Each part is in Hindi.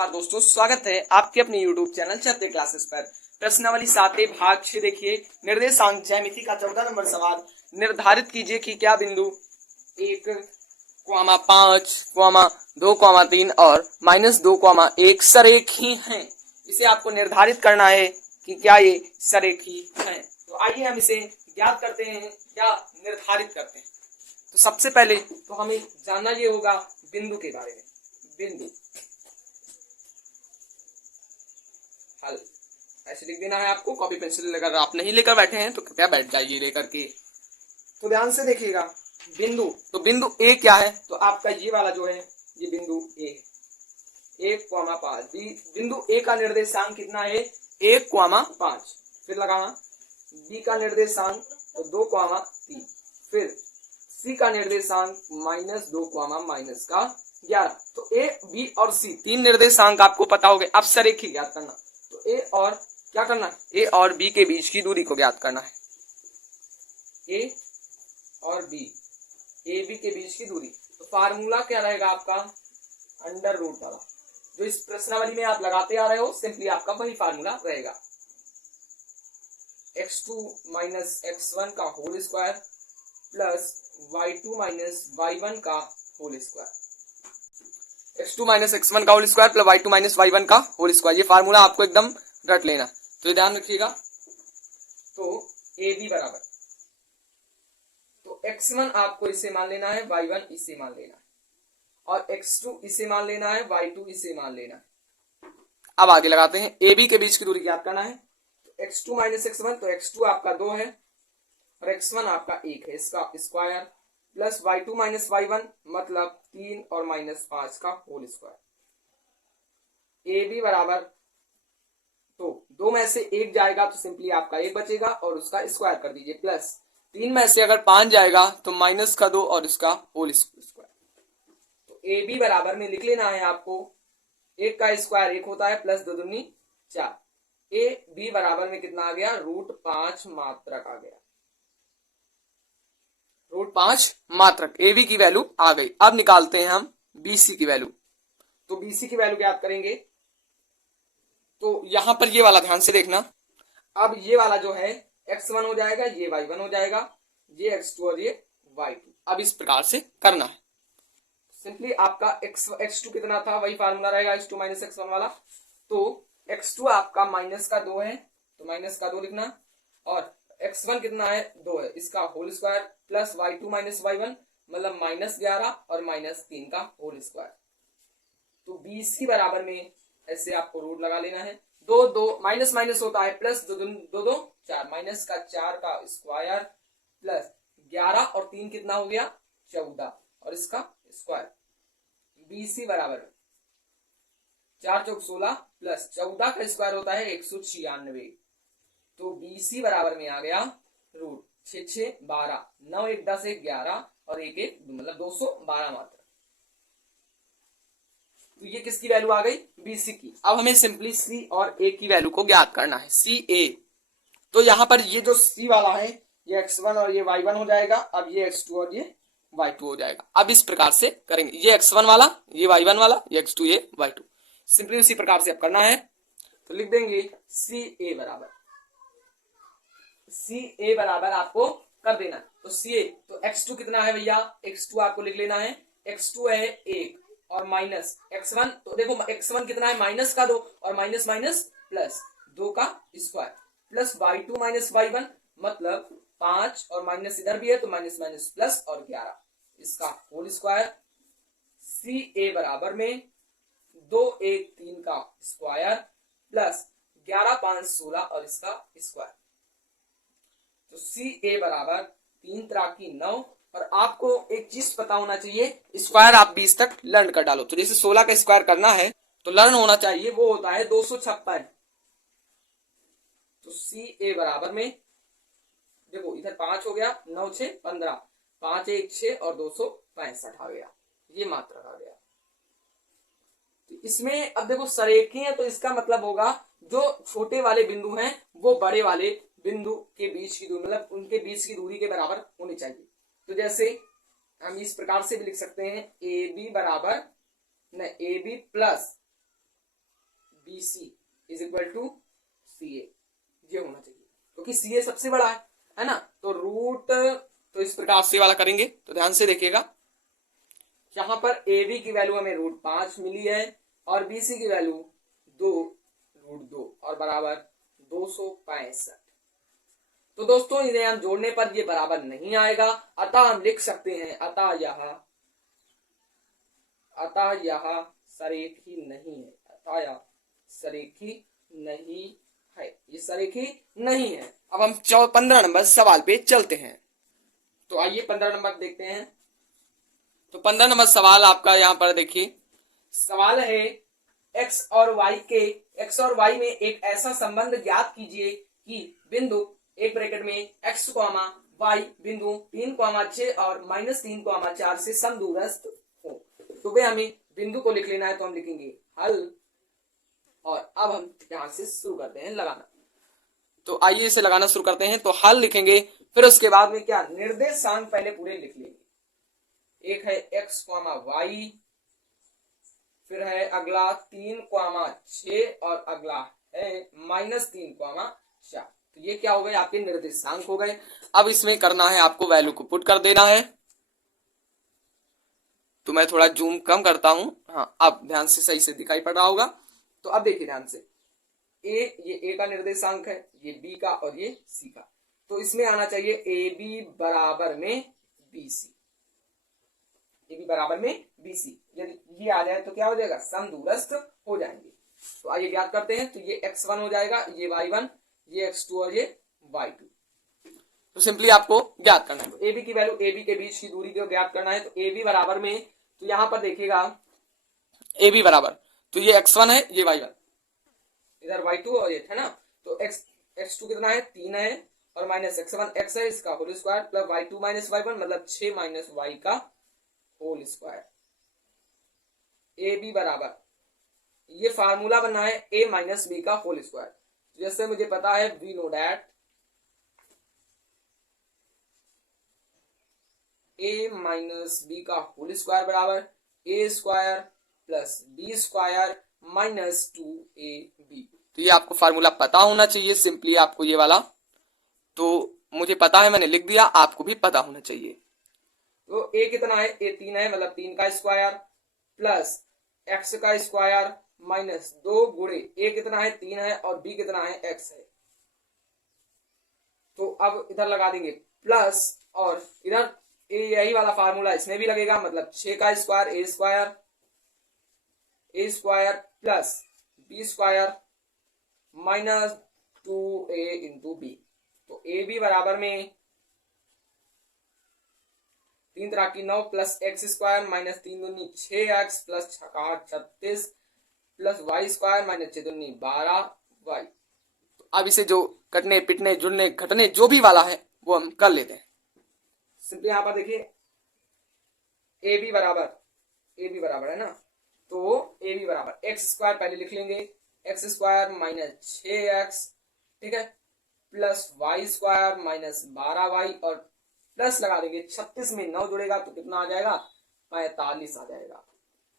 नमस्कार दोस्तों, स्वागत है आपके अपने YouTube चैनल चैप्टर क्लासेस पर। प्रश्नावली 7 भाग 6 देखिए, निर्देशांक ज्यामिति का 14 नंबर सवाल। निर्धारित कीजिए कि क्या बिंदु 1, 5, 2, 3 और -2, 1 सरेखी हैं। इसे आपको निर्धारित करना है कि क्या ये सरेखी हैं। तो आइए हम इसे ज्ञात करते हैं या निर्धारित करते हैं। तो सबसे पहले तो हमें जानना ये होगा बिंदु के बारे में। बिंदु हल ऐसे लिख देना है आपको, कॉपी पेंसिल अगर आप नहीं लेकर बैठे हैं तो कृपया बैठ जाइए लेकर के। तो ध्यान से देखिएगा बिंदु, तो बिंदु ए क्या है, तो आपका ये वाला जो है ये बिंदु ए है, 1, 5। बिंदु ए का निर्देशांक कितना है, 1, 5। फिर लगाना बी का निर्देशांक तो 2, 3। फिर सी का निर्देशांक -2, -11। तो ए बी और सी तीन निर्देशांक आपको पता हो गए। अब सरेखी ज्ञात करना, तो ए और क्या करना है, ए और बी के बीच की दूरी को ज्ञात करना है। ए और बी, ए बी के बीच की दूरी, तो फार्मूला क्या रहेगा आपका, अंडर रूट वाला जो इस प्रश्नावली में आप लगाते आ रहे हो, सिंपली आपका वही फार्मूला रहेगा। x2 - x1 का whole square plus y2 - y1 का होल स्क्वायर। x2 - x1 का whole square plus y2 - y1 का होल स्क्वायर, ये फार्मूला आपको एकदम रट लेना, तो ध्यान रखिएगा। तो ए बी बराबर, तो x1 आपको इसे मान लेना है, y1 इसे मान लेना है, और x2 इसे मान लेना है, y2 इसे मान लेना है। अब आगे लगाते हैं, ए बी के बीच की दूरी ज्ञात करना है। तो x2 - x1, तो x2 आपका 2 है और x1 आपका 1 है, इसका स्क्वायर प्लस y2 - y1 मतलब 3 और -5 का होल स्क्वायर। ए बी बराबर, तो 2 में से 1 जाएगा तो सिंपली आपका 1 बचेगा और उसका स्क्वायर कर दीजिए, प्लस 3 में से अगर 5 जाएगा तो -2 और इसका होल स्क्वायर। तो ए बी बराबर में लिख लेना है आपको, 1 का स्क्वायर 1 होता है, प्लस 2 दूनी 4। ए बी बराबर में कितना आ गया, √5 मात्रक आ गया, √5 मात्रक। ए बी की वैल्यू आ गई। अब निकालते हैं हम बी सी की वैल्यू। तो बी सी की वैल्यू ज्ञात करेंगे, तो यहां पर ये वाला ध्यान से देखना। अब ये वाला जो है x1 हो जाएगा, ये y1 हो जाएगा, ये x2 और ये y2। अब इस प्रकार से करना है, सिंपली आपका x2 कितना था, वही फार्मूला रहेगा x2 - x1 वाला। तो x2 आपका -2 है, तो -2 लिखना, और x1 कितना है, 2 है, इसका whole square plus y2 - y1 मतलब -11 और -3 का होल स्क्वायर। तो BC बराबर में ऐसे आपको रूट लगा लेना है, 2 2 माइनस माइनस होता है, प्लस 2 2 4, माइनस का 4 का स्क्वायर प्लस 11 और 3 कितना हो गया, 14 और इसका स्क्वायर। BC बराबर 4 चौक 16 प्लस 14 का स्क्वायर होता है 196। तो BC बराबर में आ गया रूट 6 6 12, 9 1 10 1 11 और 1 1 मतलब 212 मात्र। तो ये किसकी वैल्यू आ गई, BC की। अब हमें सिंपली C और A की वैल्यू को ज्ञात करना है, CA। तो यहां पर ये जो C वाला है ये x1 और ये y1 हो जाएगा, अब ये x2 और ये y2 हो जाएगा। अब इस प्रकार से करेंगे, ये x1 वाला, ये y1 वाला, ये x2 ये y2, सिंपली उसी प्रकार से अब करना है। तो लिख देंगे CA बराबर आपको कर देना। तो CA, तो x2 कितना है भैया, x2 आपको लिख लेना है, x2 है 1 और माइनस x1, तो देखो x1 कितना है, -2 और माइनस माइनस प्लस 2 का स्क्वायर प्लस y2 - y1 मतलब 5 और माइनस इधर भी है तो माइनस माइनस प्लस और 11 इसका होल स्क्वायर। CA बराबर में 2 1 3 का स्क्वायर प्लस 11 5 16 और इसका स्क्वायर। तो CA बराबर 3 3 9। और आपको एक चीज पता होना चाहिए, स्क्वायर आप 20 तक लर्न कर डालो। तो जैसे 16 का स्क्वायर करना है तो लर्न होना चाहिए, वो होता है 256। तो CA बराबर में देखो इधर 5 हो गया, 9 6 15, 5 1 6 और 265 आ गया, ये मात्रक आ गया। तो इसमें अब देखो सरेखी है, तो इसका मतलब होगा जो छोटे वाले बिंदु हैं वो बड़े वाले बिंदु के बीच की दूरी मतलब उनके बीच की दूरी के बराबर होनी चाहिए। तो जैसे हम इस प्रकार से भी लिख सकते हैं, AB बराबर न AB plus BC is equal to CA, ये होना चाहिए क्योंकि CA सबसे बड़ा है ना। तो रूट, तो इस प्रकार से वाला करेंगे तो ध्यान से देखिएगा, यहां पर AB की वैल्यू हमें √5 मिली है और BC की वैल्यू 2 √2 और बराबर 265। तो दोस्तों इन्हें हम जोड़ने पर ये बराबर नहीं आएगा, अतः हम लिख सकते हैं अतः यह सरेखी नहीं है, अतः यह सरेखी नहीं है, ये सरेखी नहीं है। अब हम 15 नंबर सवाल पे चलते हैं। तो आइए 15 नंबर देखते हैं। तो 15 नंबर सवाल आपका यहाँ पर देखिए, सवाल है x और y में एक ऐसा संबंध ज्ञात कीजिए कि बिंदु एक ब्रैकेट में x, y बिंदु 3, 6 और -3, 4 से समदूरस्थ हो। तो भाई हमें बिंदु को लिख लेना है, तो हम लिखेंगे हल, और अब हम यहां से शुरू करते हैं लगाना। तो आइए इसे लगाना शुरू करते हैं। तो हल लिखेंगे, फिर उसके बाद में क्या, निर्देशांक पहले पूरे लिख लेंगे। एक है x, y, फिर है अगला 3, 6 और अगला है -3, 4। तो ये क्या हो गए, आपके निर्देशांक हो गए। अब इसमें करना है आपको वैल्यू को पुट कर देना है। तो मैं थोड़ा जूम कम करता हूं, हाँ अब ध्यान से सही से दिखाई पड़ रहा होगा। तो अब देखिए ध्यान से, ये A का निर्देशांक है, ये B का और ये C का। तो इसमें आना चाहिए AB बराबर में BC, AB बराबर में BC। यदि ये आ जाए तो क्या हो जाएगा, समदूरस्थ हो जाएंगे। तो आइए ज्ञात करते हैं। तो ये x1 हो जाएगा, ये y1, ये x2 और ये y2। तो सिंपली आपको ज्ञात करना है। तो AB की वैल्यू, AB के बीच की दूरी को ज्ञात करना है। तो AB बराबर में, तो यहां पर देखिएगा AB बराबर, तो ये x1 है, ये y1, इधर y2 और ये है ना। तो x2 कितना है, 3 है, और -x1 x है, इसका whole square, plus y2 -y1 मतलब 6 y का होल स्क्वायर। AB बराबर, ये फार्मूला बनना है a - b का होल स्क्वायर। जैसे मुझे पता है, we know that a - b का होल स्क्वायर बराबर a square plus b square -2ab। तो ये आपको फार्मूला पता होना चाहिए, सिंपली आपको ये वाला। तो मुझे पता है, मैंने लिख दिया, आपको भी पता होना चाहिए। तो a कितना है, a 3 है, मतलब 3 का स्क्वायर प्लस x का स्क्वायर -2 गुणे a कितना है, 3 है, और b कितना है, x है। तो अब इधर लगा देंगे प्लस, और इधर यही वाला फार्मूला इसमें भी लगेगा, मतलब 6 का square a square plus b square -2a into b। तो a b बराबर में 3 तरह की 9 प्लस x स्क्वायर -3 दूनी 6x plus 36 plus y square -6 दूनी 12y। तो अब इसे जो कटने पिटने जुड़ने घटने जो भी वाला है वो हम कर लेते हैं। सिंपली यहां पर देखिए ए बी बराबर है ना। तो ए बी बराबर एक्स स्क्वायर पहले लिख लेंगे, एक्स स्क्वायर -6x, ठीक है, प्लस वाई स्क्वायर -12y, और प्लस लगा देंगे 36 में 9 जुड़ेगा तो कितना आ जाएगा, 45 आ जाएगा,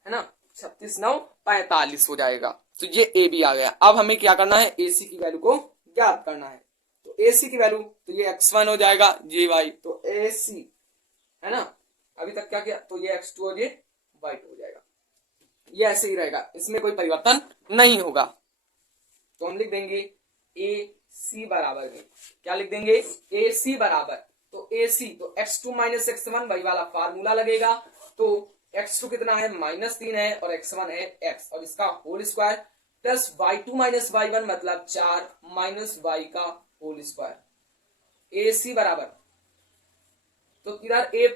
है ना। 36 9 45 हो जाएगा। तो ये ए बी आ गया। अब हमें क्या करना है, ए सी की वैल्यू को ज्ञात करना है। तो ए सी की वैल्यू, तो ये x1 हो जाएगा, ये y, तो ए सी है ना। अभी तक क्या किया, तो ये x2 और ये y2 हो जाएगा। ये ऐसे ही रहेगा, इसमें कोई परिवर्तन नहीं होगा। तो हम लिख देंगे ए सी बराबर में, क्या लिख देंगे, ए सी बराबर, तो ए सी, तो x2 - x1 वही वाला फार्मूला लगेगा। तो x2 कितना है, -3 है, और x1 है x, और इसका whole square plus y2 - y1 मतलब 4 माइनस y का होल स्क्वायर। ए सी बराबर, तो इधर a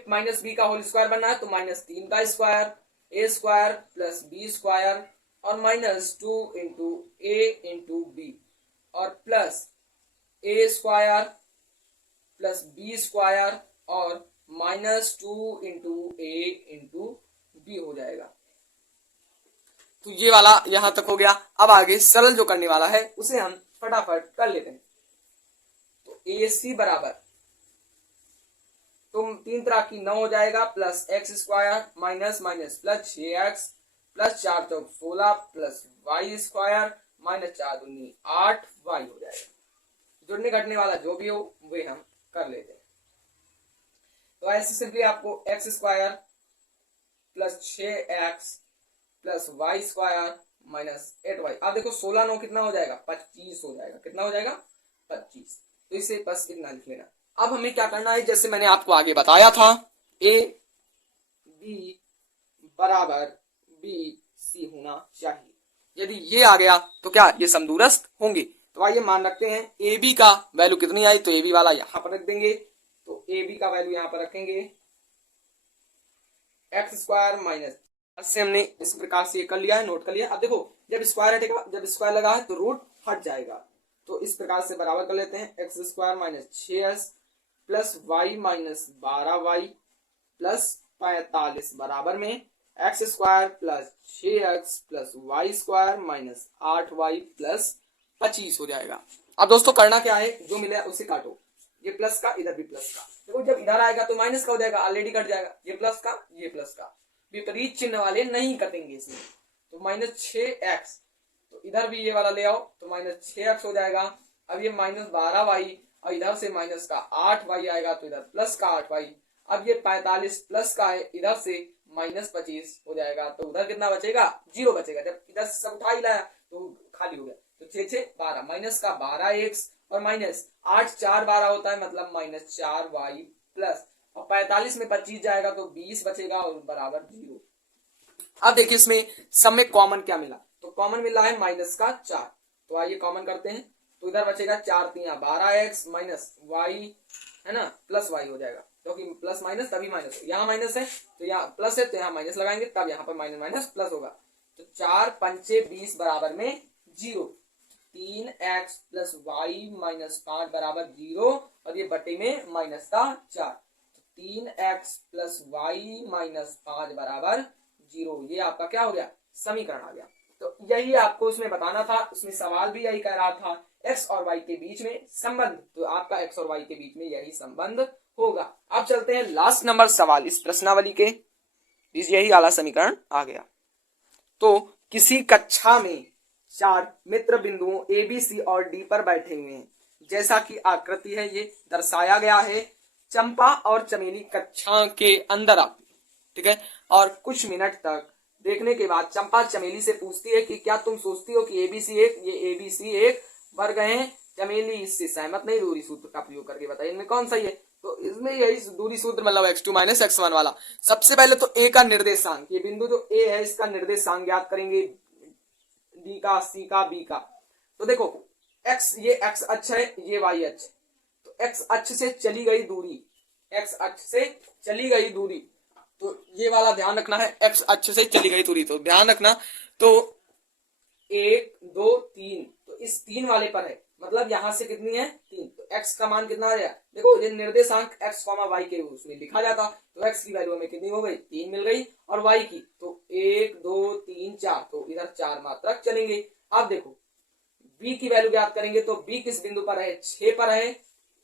- b का होल स्क्वायर बनना है, तो -3 का square, a square plus b square, और -2 इंटू a इंटू b, और plus a square plus b square, और -2 इंटू a इंटू b हो जाएगा। तो ये वाला यहां तक हो गया। अब आगे सरल जो करने वाला है उसे हम फटाफट कर लेते हैं। तो ए सी बराबर, तो 3 तरह की 9 हो जाएगा, plus x square minus plus 6x plus 4 चौक 16 प्लस वाई स्क्वायर -4×2 = 8y हो जाएगा। जुड़ने घटने वाला जो भी हो वे हम कर लेते हैं। तो ऐसे सिंपली आपको x² plus 6x plus y² minus 8y। अब देखो 16 9 कितना हो जाएगा, 25 हो जाएगा। कितना हो जाएगा, 25। तो इसे बस इतना लिख लेना। अब हमें क्या करना है, जैसे मैंने आपको आगे बताया था, a b बराबर b c होना चाहिए। यदि ये आ गया तो क्या ये समदूरस्थ होंगे। तो आइए मान रखते हैं ए बी का वैल्यू कितनी आई, तो ए बी वाला यहां पर रख देंगे। तो ए बी का वैल्यू यहां पर रखेंगे x² माइनस, से हमने इस प्रकार से कर लिया है, नोट कर लिया। अब देखो जब स्क्वायर हटेगा, जब स्क्वायर लगा है तो रूट हट जाएगा। तो इस प्रकार से बराबर कर लेते हैं x² minus 6s plus y minus 12y plus 45 बराबर में x² plus 6x plus y² minus 8y plus 25 हो जाएगा। अब दोस्तों करना क्या है, जो मिले उसे काटो, ये प्लस का इधर भी प्लस का। देखो जब इधर आएगा तो माइनस का हो जाएगा, ऑलरेडी कट जाएगा। ये प्लस का ये प्लस का, विपरीत चिन्ह वाले नहीं कटेंगे इसमें। तो -6x, तो इधर भी ये वाला ले आओ तो -6x हो जाएगा। अब ये -12y और इधर से माइनस का 8y आएगा तो इधर प्लस का 8y। अब ये 45 प्लस का है, इधर से -25 हो जाएगा। तो उधर कितना बचेगा, 0 बचेगा। जब इधर से सब उठा ही लाया तो खाली हो गया। तो 6 6 12, माइनस का 12x और माइनस 8 4 12 होता है, मतलब -4y प्लस, और 45 में 25 जाएगा तो 20 बचेगा और बराबर 0। अब देखिए इसमें सब में कॉमन क्या मिला, तो कॉमन मिला है -4। तो आइए कॉमन करते हैं। तो इधर बचेगा 4 3 12x माइनस y, है ना, प्लस y हो जाएगा, क्योंकि प्लस माइनस तभी माइनस। यहाँ माइनस है तो यहाँ प्लस है, तो यहाँ माइनस लगाएंगे, तब यहाँ पर माइनस माइनस प्लस होगा। तो 4 5 20 बराबर में 0। 3x प्लस वाई माइनस 5 बराबर 0, और ये बटे में माइनस का 4। 3x प्लस वाई माइनस 5 बराबर 0। ये आपका क्या हो गया, समीकरण आ गया। तो यही आपको उसमें बताना था। उसमें सवाल भी यही कह रहा था, x और y के बीच में संबंध। तो आपका x और y के बीच में यही संबंध होगा। अब चलते हैं लास्ट नंबर सवाल इस प्रश्नावली के। यही वाला समीकरण आ गया। तो किसी कक्षा में 4 मित्र बिंदुओं ए बी सी और डी पर बैठे हुए हैं। जैसा कि आकृति है ये दर्शाया गया है। चंपा और चमेली कक्षा के अंदर आती है, ठीक है, और कुछ मिनट तक देखने के बाद चंपा चमेली से पूछती है कि क्या तुम सोचती हो कि एबीसी एक वर्ग हैं। चमेली इससे सहमत नहीं, दूरी सूत्र का प्रयोग करके बताइए इनमें कौन सा ही है। तो इसमें यही दूरी सूत्र मतलब x2 माइनस x1 वाला। सबसे पहले तो a का निर्देशांक, ये बिंदु जो a है इसका निर्देशांक ज्ञात करेंगे, d का, c का, b का। तो देखो x, ये x अक्ष है, ये y अक्ष। तो x अक्ष से चली गई दूरी, x अक्ष से चली गई दूरी, तो ये वाला ध्यान रखना है, x अक्ष से चली गई दूरी। तो ध्यान रखना, तो 1 2 3, तो इस 3 वाले पर है, मतलब यहां से कितनी है 3। तो x का मान कितना आ गया, देखो ये निर्देशांक x, y के उसमें लिखा जाता। तो x की वैल्यू हमें कितनी हो गई, 3 मिल गई, और y की तो 1 2 3 4, तो इधर 4 मात्रक चलेंगे। अब देखो b की वैल्यू ज्ञात करेंगे, तो b किस बिंदु पर है, 6 पर है,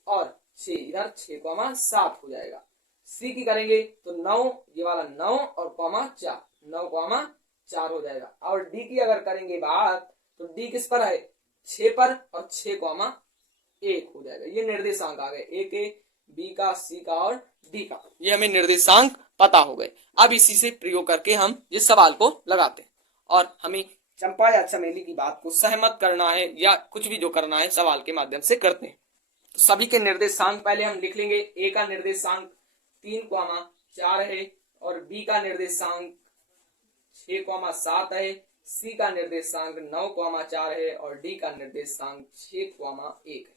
और 6 इधर 6,7 हो जाएगा। c की करेंगे तो 9, ये वाला 9 और कॉमा 4, 9,4 हो जाएगा। और d की अगर करेंगे बात, तो d किस पर है, 6 पर, और 6,1 हो जाएगा। ये निर्देशांक आ गए, a के, b का, c का और d का, ये हमें निर्देशांक पता हो गए। अब इसी से प्रयोग करके हम इस सवाल को लगाते हैं, और हमें चंपा या चमेली की बात को सहमत करना है, या कुछ भी जो करना है सवाल के माध्यम से करते हैं। तो सभी के निर्देशांक पहले हम लिख लेंगे। a का निर्देशांक 3,4 है, और b का निर्देशांक 6,7 है, c का निर्देशांक 9,4 है, और d का निर्देशांक 6,1 है।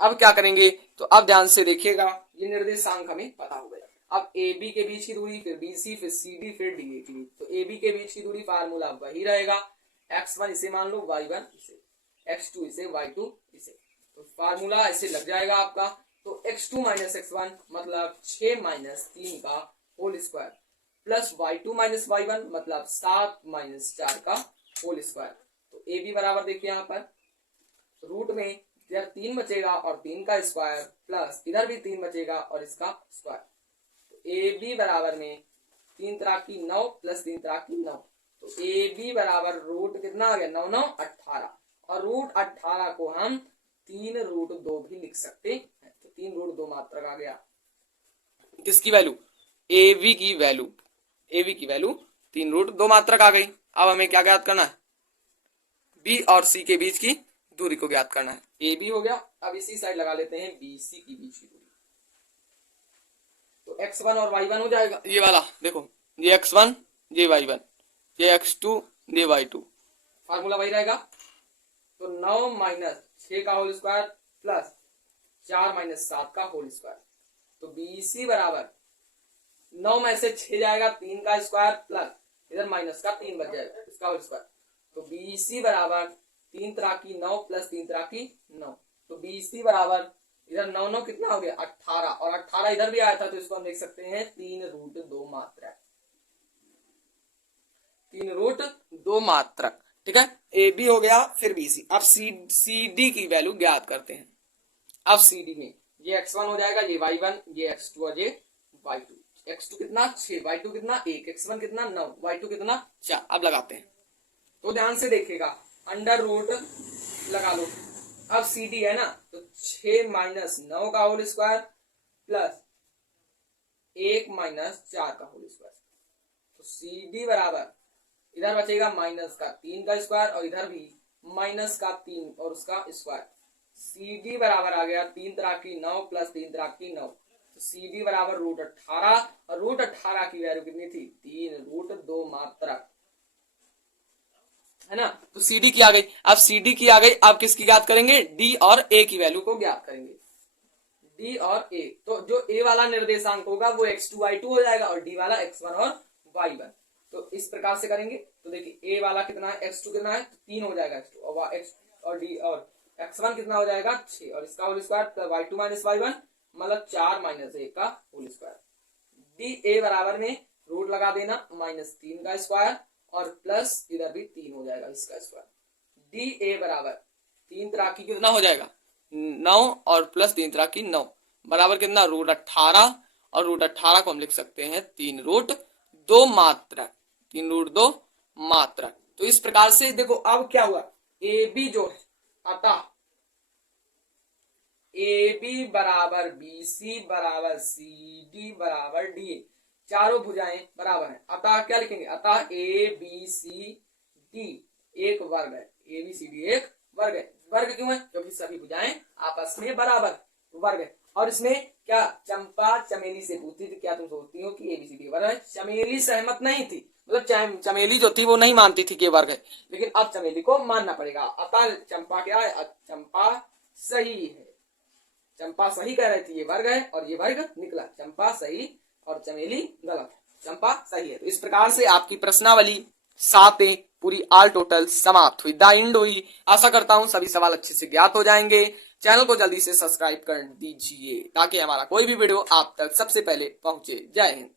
अब क्या करेंगे, तो अब ध्यान से देखिएगा, ये निर्देशांक हमें पता हो गया। अब ए बी के बीच की दूरी, फिर बी सी, फिर सी डी, फिर डी ए की। तो ए बी के बीच की दूरी फार्मूला वही रहेगा, x1 इसे मान लो, y1 इसे, x2 इसे, y2 इसे। तो फार्मूला ऐसे लग जाएगा आपका। तो x2 माइनस x1 मतलब 6 माइनस 3 का whole square, plus y2 minus y1 मतलब 7 माइनस 4 का होल स्क्वायर। तो ए बी बराबर देखिए यहाँ पर रूट में इधर 3 बचेगा और 3 का स्क्वायर, प्लस इधर भी 3 बचेगा और इसका स्क्वायर। तो ए बी बराबर में 3 त्रिक 9 प्लस 3 त्रिक 9, तो ए बी बराबर रूट कितना आ गया 9 9 18 और रूट 18 को हम 3 रूट 2 भी लिख सकते हैं। तो 3 रूट 2 मात्रक आ गया किसकी वैल्यू ए बी की वैल्यू, ए बी की वैल्यू 3 रूट 2 मात्रक आ गई। अब हमें क्या ज्ञात करना है बी और सी के बीच की दूरी को ज्ञात करना है। ए बी हो गया, अब इसी साइड लगा लेते हैं बी सी की बीच की दूरी। तो x1 और y1 हो जाएगा, ये वाला देखो ये x1 ये y1 ये x2 ये y2, फार्मूला वही रहेगा। तो 9 माइनस 6 का होल स्क्वायर प्लस 4 माइनस 7 का होल स्क्वायर। तो बी सी बराबर 9 में से 6 जाएगा 3 का स्क्वायर प्लस इधर माइनस का 3 बच जाएगा इसका होल स्क्वायर। तो बी सी बराबर 3 तरह की 9 प्लस 3 तरह की 9। तो बी सी बराबर इधर 9 9 कितना हो गया 18 और 18 इधर भी आया था तो इसको हम देख सकते हैं 3 रूट 2 मात्रक, 3 रूट 2 मात्रक। ठीक है, ए बी हो गया, फिर बी सी। अब सी डी की वैल्यू ज्ञात करते हैं। अब सी डी में ये x1 हो जाएगा, ये y1 ये x2 और ये y2। x2 कितना 6, y2 कितना 1, x1 कितना 9, y2 कितना 4। अब लगाते हैं तो ध्यान से देखिएगा, अंडर रूट लगा लो। अब सी डी है ना, तो 6 माइनस 9 का होल स्क्वायर प्लस 1 माइनस 4 का होल स्क्वायर। तो सी डी बराबर इधर बचेगा माइनस का 3 का स्क्वायर और इधर भी माइनस का 3 और उसका स्क्वायर। सी डी बराबर आ गया 3 तरह की 9 प्लस 3 तरह की 9। तो सी डी बराबर रूट 18 और रूट 18 की वैल्यू कितनी थी 3 रूट 2 मात्रक, है ना। तो सी डी की आ गई। अब सी डी की आ गई, अब किसकी ज्ञात करेंगे डी और ए की वैल्यू को ज्ञात करेंगे, डी और ए। तो जो ए वाला निर्देशांक होगा वो x2 y2 हो जाएगा और डी वाला x1 और y1। तो इस प्रकार से करेंगे तो देखिए ए वाला कितना है x2 कितना है 3 हो जाएगा x2 और x और डी और x1 कितना हो जाएगा 6 और इसका whole square y2 minus y1 मतलब 4 माइनस 1 का होल स्क्वायर। डी ए बराबर में रूट लगा देना -3 का स्क्वायर और प्लस इधर भी 3 हो जाएगा इसका स्क्वायर। डी ए बराबर 3 तरह की कितना हो जाएगा 9 और प्लस 3 तरह की 9 बराबर कितना रूट 18 और रूट 18 को हम लिख सकते हैं 3 रूट 2 मात्रक, 3 रूट 2 मात्रक। तो इस प्रकार से देखो अब क्या हुआ ए बी जो है अतः ए बी बराबर बी सी बराबर सी डी बराबर डी ए, चारों भुजाएं बराबर हैं। अतः क्या लिखेंगे अतः ए बी सी डी एक वर्ग है, ए बी सी डी एक वर्ग है। वर्ग क्यों है क्योंकि सभी भुजाएं आपस में बराबर वर्ग है। और इसमें क्या चंपा चमेली से पूछती थी क्या तुम सोचती हो कि ए बी सी डी वर्ग है। चमेली सहमत नहीं थी, मतलब चमेली जो थी वो नहीं मानती थी कि वर्ग है, लेकिन अब चमेली को मानना पड़ेगा। अतः चंपा क्या है चंपा सही है, चंपा सही कह रही थी ये वर्ग है और ये वर्ग निकला, चंपा सही और चमेली गलत है, चंपा सही है। तो इस प्रकार से आपकी प्रश्नावली 7 पूरी ऑल टोटल समाप्त हुई, द एंड हुई। आशा करता हूं सभी सवाल अच्छे से ज्ञात हो जाएंगे। चैनल को जल्दी से सब्सक्राइब कर दीजिए ताकि हमारा कोई भी वीडियो आप तक सबसे पहले पहुंचे। जय हिंद।